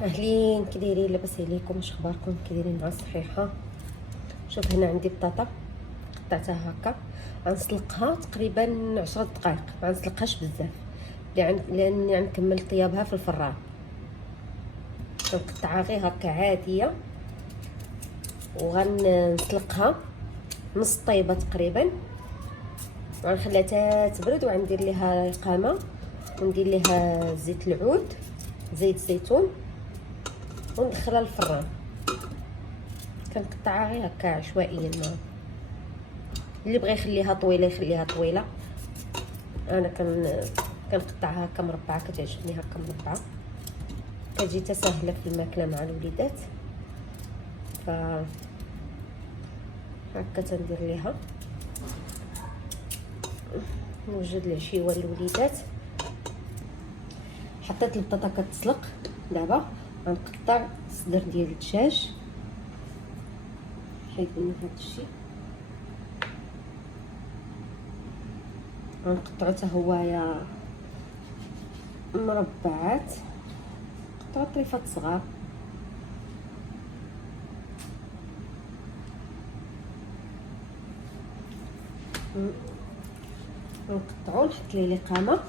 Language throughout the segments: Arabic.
اهلين، كي دايرين؟ لاباس عليكم؟ واش اخباركم؟ كي دايرين مع الصحيحه؟ شوف هنا عندي بطاطا قطعتها هكا، غنسلقها تقريبا 10 دقائق، ما غنسلقهاش بزاف لاني غنكمل طيابها في الفران. غنقطعها غير هكا عاديه وغنسلقها نص طيبه تقريبا، وغنخليها حتى تبرد، وغندير ليها القامه وندير ليها زيت العود، زيت الزيتون، وندخلها للفران. كنقطعها غير هكا عشوائيا، اللي بغى يخليها طويله يخليها طويله. انا كنقطعها هكا مربعه، كتعجبني هكا مربعه، كتجي تسهله في الماكله مع الوليدات. ف هكا تندير ليها، نوجد العشيوه للوليدات. حطيت البطاطا كتسلق، دابا غنقطع صدر ديال الدجاج، حيد من هذا الشيء، غنقطعو حتى هويا مربعات، قطعو طريفات صغار. نقطعو، نحط ليه القامه،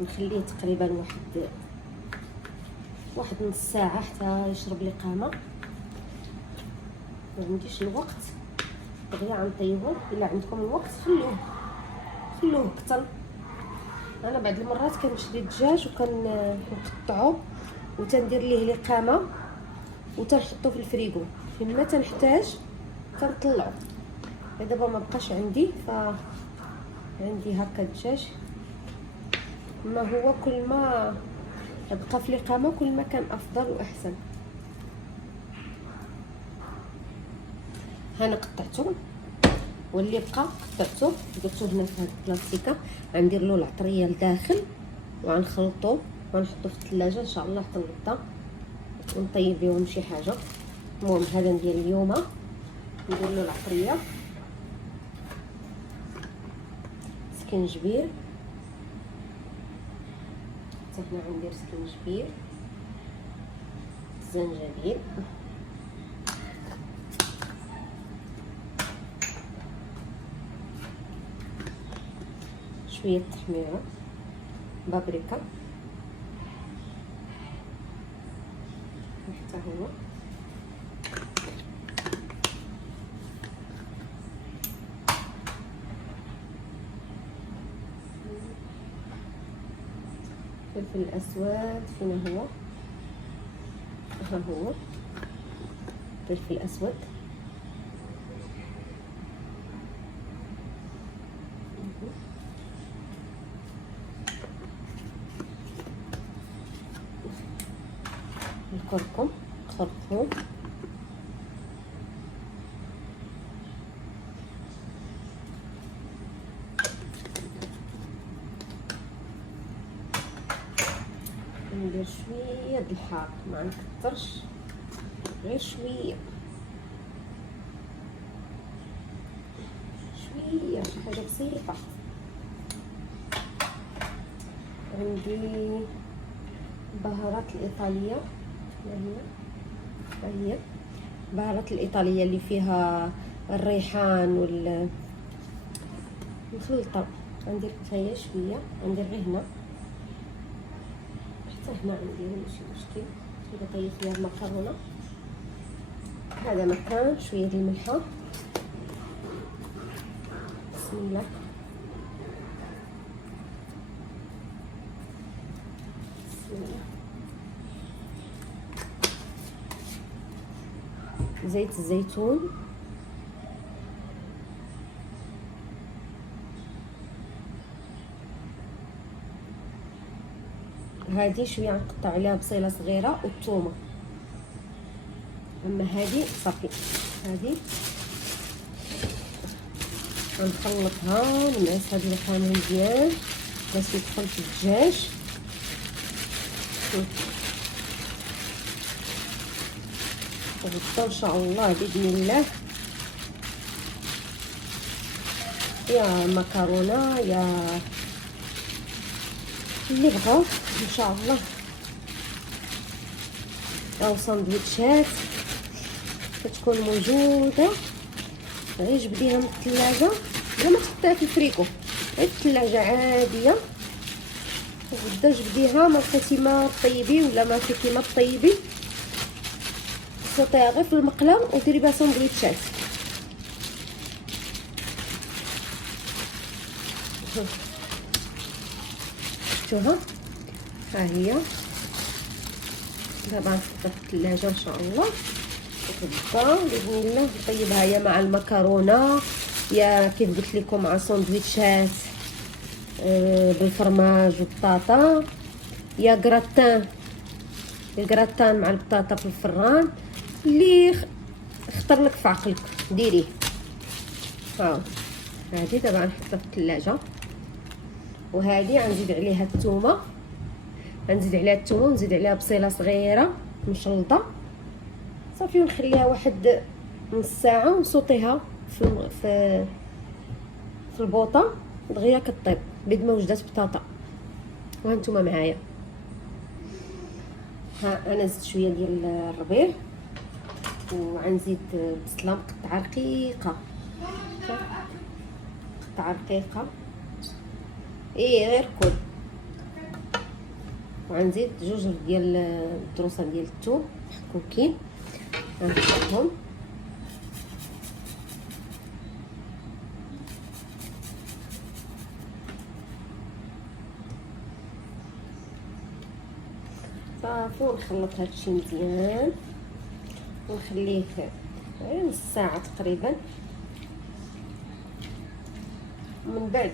نخليه تقريبا واحد نص ساعه حتى يشرب القامه. ما عنديش الوقت دغيا غنطيبو، الا عندكم الوقت خلوه كتر. انا بعض المرات كنشري الدجاج وكنقطعو وتندير ليه القامه وتنحطو في الفريغو، فيما تنحتاج كنطلعو. دابا ما بقاش عندي، عندي هكا الدجاج. ما هو كل ما بقى في القامه كل ما كان افضل واحسن. هنا قطعته، واللي بقى قطعته درتو هنا في هاد البلاستيكه. غندير له العطريه لداخل وغنخلطو ونحطو في الثلاجه ان شاء الله حتى الغدا ونطيب بهم شي حاجه. المهم هذا ديال اليوم، ندير له العطريه، سكنجبير، حتى هنا غندير سكنجبير، الزنجبيل، شويه التحميره، بابريكا حتى هو، فلفل الاسود فين هو؟ ها هو فلفل اسود، الكركم، خرطوم، ندير شويه د الحار، ما نكثرش، غير شويه شويه، شي حاجه بسيطه. عندي البهارات الايطاليه، هي البهارات الايطاليه اللي فيها الريحان مخلطه. غندير حتى شويه، غندير غير هنا، حتى هنا عندي ماشي مشكل. كيف طيب فيها المكرونه، هذا مكان شويه د الملحه. بسم الله، بسم الله. زيت الزيتون، هذه شويه غنقطع عليها بصيله صغيره والثومه. اما هذه صافي، هذه غنخلطها، نعس هاد الريحان مزيان باش يدخل في الدجاج. وغدا ان شاء الله باذن الله يا مكرونه يا اللي بغاو ان شاء الله او ساندويتشات كتكون موجوده. غير جبديها من الثلاجه بلا ما تحطيها في الفريكو، غير في الثلاجه عاديه، وبدا جبديها ما لقيتي ما طيبي ولا ما فيكي ما طيبي، صوتيها غير في المقله وديري بها ساندويتشات. شوفوها ها هي دابا نحطها في الثلاجه ان شاء الله، وغدا باذن الله نطيبها يا مع المكرونه يا كيف قلت لكم مع ساندويتشات بالفرماج والبطاطا، يا الكراتان مع البطاطا في الفران، اللي اختار لك في عقلك ديريه. ها هذه دابا غنحطها في الثلاجه، وهذه غنزيد عليها الثومه، ونزيد عليها بصيله صغيره مشلطه صافي، ونخليها واحد نص ساعه ونصوطيها في البوطه دغيا كطيب بيد ما وجدات بطاطا. وهانتوما معايا، ها انا زدت شويه ديال الربيع، وغنزيد بصله مقطعه رقيقه، قطعه رقيقه غير كل، وغنزيد جوج ديال الدروسه ديال الثوم محكوكين غنحطهم، صافي، ونخلط هادشي مزيان ونخليه غير نص ساعه تقريبا. من بعد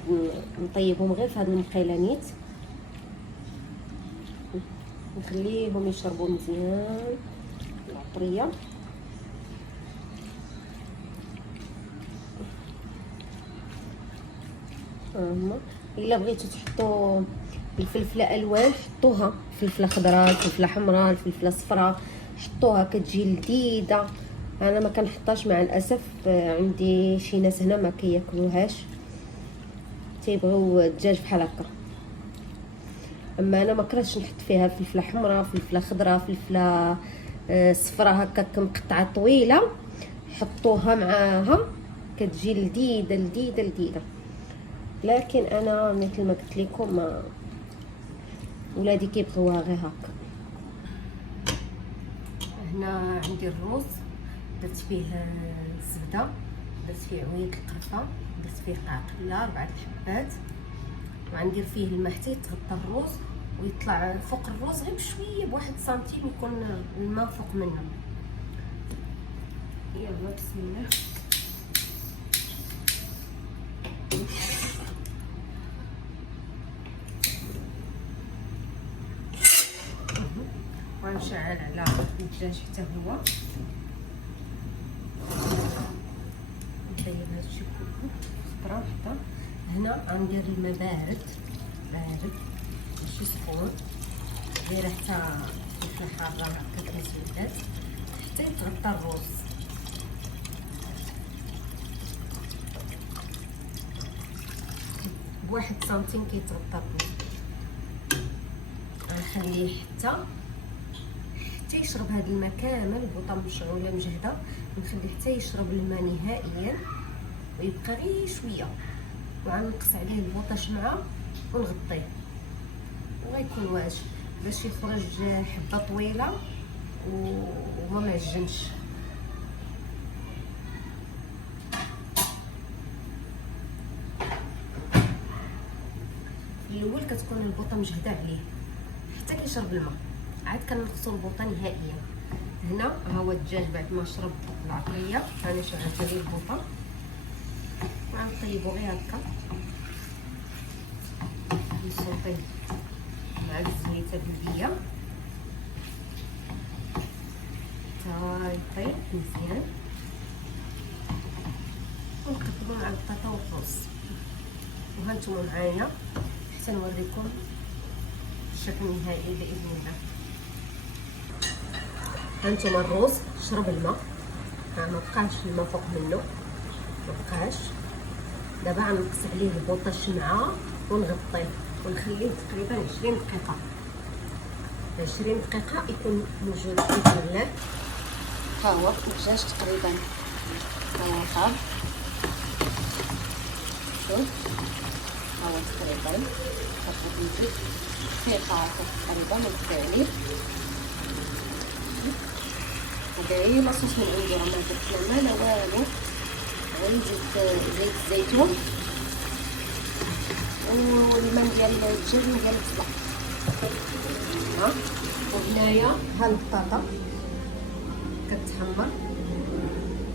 نطيبهم غير في هاد المقيلانيت، نخليهم يشربوا مزيان العطريه. الا بغيتو تحطوا الفلفله الوان حطوها، فلفله خضراء، الفلفله حمراء، الفلفله صفراء حطوها كتجي لذيذه. انا ما كنحطاش مع الاسف، عندي شي ناس هنا ما كياكلوهاش، تيبغيو الدجاج بحال هكا. اما انا ما كرهتش نحط فيها فلفله حمراء، فلفله خضراء، فلفله صفراء هكا مقطعه طويله، حطوها معاها كتجي لذيذه لذيذه لذيذه. لكن انا مثل ما قلت لكم ولادي كيبغيوها غير هكا. هنا عندي الروز درت فيه الزبده، درت فيه عويه القرفه، درت فيه قعقله 4 حبات، وغندير فيه الماء حتى يتغطى الروز ويطلع فوق الروز غير بشويه بواحد سنتيم يكون الماء فوق منه. يلا بسم الله. ونشعل على الدجاج حتى هو نطيب هادشي كله. صبرا حتى هنا غندير الماء بارد ماشي سخون، غير حتى الفلفله حاره هكا كيزودات حتى يتغطى الروز. بواحد سنتيم كيتغطى الروز. غنخليه حتى يشرب هذا الماء كامل، البوطه مشعوله مجهده، نخليه حتى يشرب الماء نهائيا ويبقى غير شويه، وغنقص عليه البوطه شمعه ونغطيه، وغيكون واجد باش يخرج حبه طويله وما معجنش. الاول كتكون البوطه مجهده عليه حتى كيشرب الماء، عاد كنقصوا البوطه نهائيا. هنا ها هو الدجاج بعد ما شرب العطريه، انا شغلت عليه البوطه وغنطيبو غير هكا نصوصيه مع الزويته بلديه حتى يطيب مزيان، ونقدمو مع البطاطا والرز. وهانتوما معايا حتى نوريكم الشكل النهائي باذن الله. هانتوما الروز شرب الماء، ما بقاش الماء فوق منه، ما بقاش. دابا غنقص عليه البوطه الشمعه ونغطيه ونخليه تقريبا 20 دقيقه. 20 دقيقه يكون موجود باذن الله. ها هو الدجاج تقريبا ها هو طاب. شوف ها هو تقريبا كنبغي نزيد دقيقه تقريبا ونطفي عليه. هذا هي لاصوص من عندي، راه ما درت لا والو، غير زيت الزيتون والماء ديال الدجاج وديال البصله. ها وهنايا ها البطاطا كتحمر،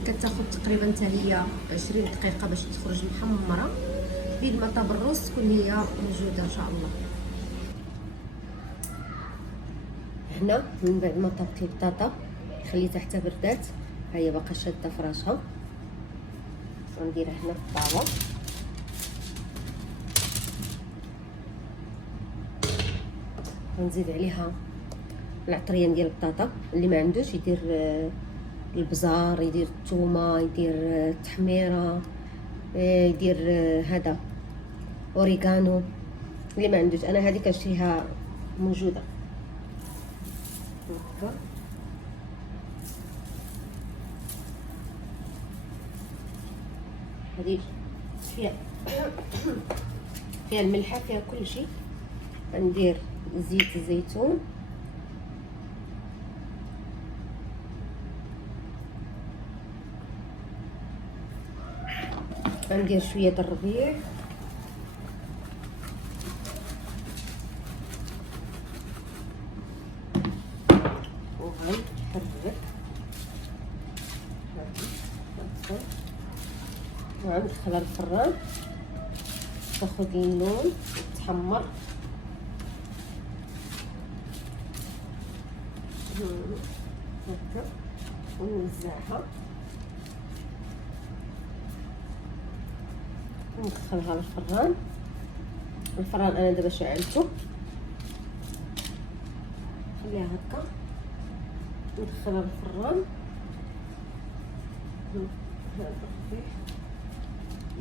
كتاخد تقريبا حتى هي 20 دقيقه باش تخرج محمره. بيد ما طاب الرز تكون هي موجوده ان شاء الله. هنا من بعد ما طابت البطاطا خليتها حتى بردات، ها هي باقا شاده في راسها. غنديرها هنا في الطاوه. غنزيد عليها العطريان ديال البطاطا، اللي ما عندوش يدير البزار، يدير الثومه، يدير التحميره، يدير هذا اوريغانو. اللي ما عندوش انا هذه كنشريها موجوده هكا. هذه فيها الملحه، فيها كل شيء. غندير زيت الزيتون، غندير شويه د الربيع، وغنحرك وغندخلها للفران تاخد اللون وتحمر. هكا ونوزعها وندخلها للفران. الفران انا دابا شعلته، خليها هكا ندخلها للفران.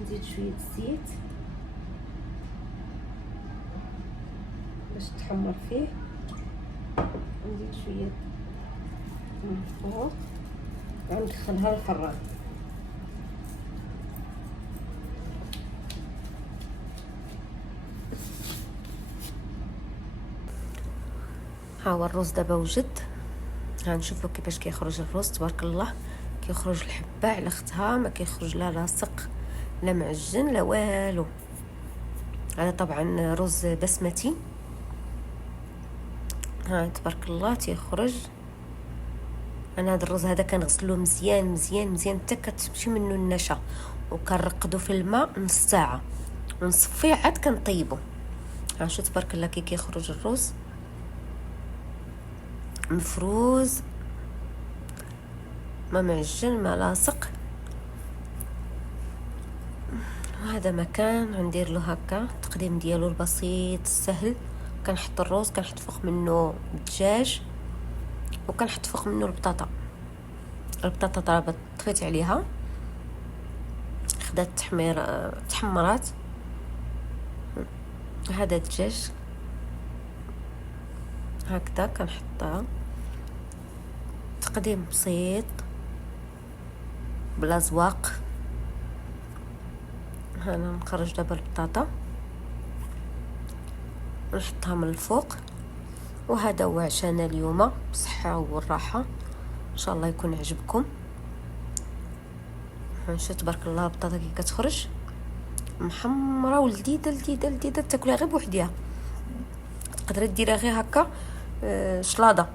نزيد شويه الزيت باش تحمر فيه، نزيد شويه من الفوق وندخلها للفران. ها هو الرز دابا وجد. غنشوفوا كيفاش كيخرج الرز. تبارك الله كيخرج الحبه على اختها، ما كيخرج لا لاصق لا معجن لا والو. هذا طبعا رز بسمتي. ها تبارك الله تيخرج. انا هذا الرز هذا كنغسلوه مزيان مزيان مزيان حتى كتمشي منه النشا، وكنرقدو في الماء نص ساعه ونصفيه عاد كنطيبو. ها شو تبارك الله كي كيخرج الرز مفروز، ما معجن ما لاصق. وهذا مكان غندير له هكا التقديم ديالو البسيط السهل. كنحط الرز، كنحط فوق منه الدجاج، وكنحط فوق منه البطاطا. البطاطا طابت طفيت عليها، خدات تحمرات. هذا الدجاج هكذا كنحطها تقديم بسيط بلا زواق. هنا نخرج دابا البطاطا ونحطها من الفوق. وهذا هو عشانا اليوم بالصحه والراحه، ان شاء الله يكون عجبكم. شوف تبارك الله البطاطا كي كتخرج محمره ولذيذه لذيذه لذيذه، تاكلها غير بوحديها. تقدري ديريها غير هكا شلاضه،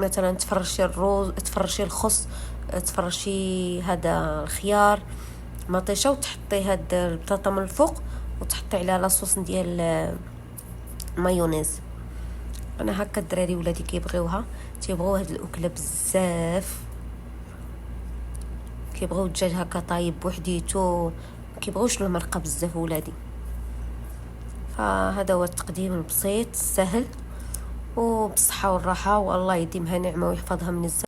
مثلا تفرشي الروز، تفرشي الخس، تفرشي هذا الخيار مطيشه، وتحطي هاد البطاطا من الفوق وتحطي عليها لاصوص ديال مايونيز. انا هكا الدراري ولادي كيبغيوها، تيبغيو هاد الاكله بزاف، كيبغيو الدجاج هكا طايب بوحديتو، كيبغيوش المرقه بزاف ولادي. فهذا هو التقديم البسيط السهل وبالصحه والراحه، والله يديمها نعمه ويحفظها من الزمن.